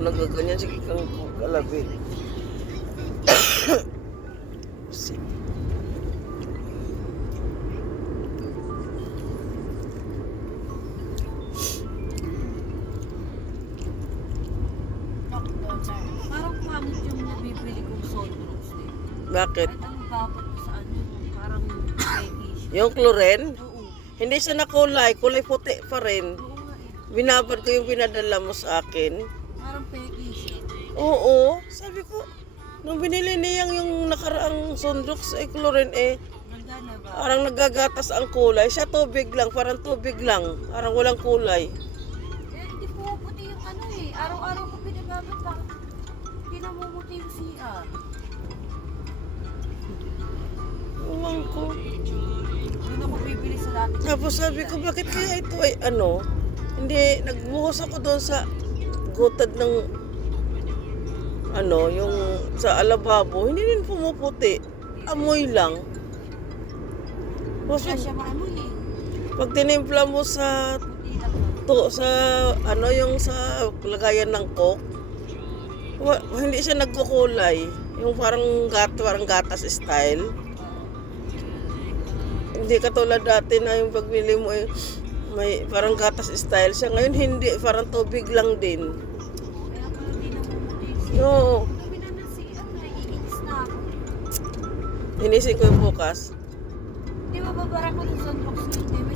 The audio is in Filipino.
ako nagaganyan. Sige kang kalabit. Parang pangit yung nabibili kong Sunrooms eh. Bakit? Kahit anong babad ko sa ano, parang peggy siya. Yung chlorine? Oo. Hindi siya na kulay puti pa rin. Oo nga eh. Binabad ko yung pinadala mo sa akin. Parang peggy siya. Oo, sabi ko, nung binili niyang yung nakaraang Sunrooms chlorine Ganda na ba? parang nagagatas ang kulay. Siya tubig lang, parang tubig lang. Parang walang kulay. Eh, hindi pumuputi yung ano eh. Araw-araw ko pinababad pa. Hindi namumuti yung CR. Ewan ko. Doon ako bibili sa dati. Tapos sabi ko, bakit kaya ito ay ano? Hindi, nagbuhos ako doon sa gutad ng ano, yung sa alababo. Hindi din pumuputi. Amoy lang. Tapos Kaya siya maamoy eh. pag tinimpla mo sa Puti lang ba? sa ano yung sa lagayan ng coke, hindi siya nagkukulay. Yung parang gatas style. Hindi katulad dati na yung pagbili mo may parang gatas style siya. Ngayon hindi, parang tubig lang din. Kaya pala hindi namumuti yung CR. Oo. Sabi na ng CR, naiinis na ako. Inisip ko yung bukas. Di ba babara ko ng sunbox? Hindi, may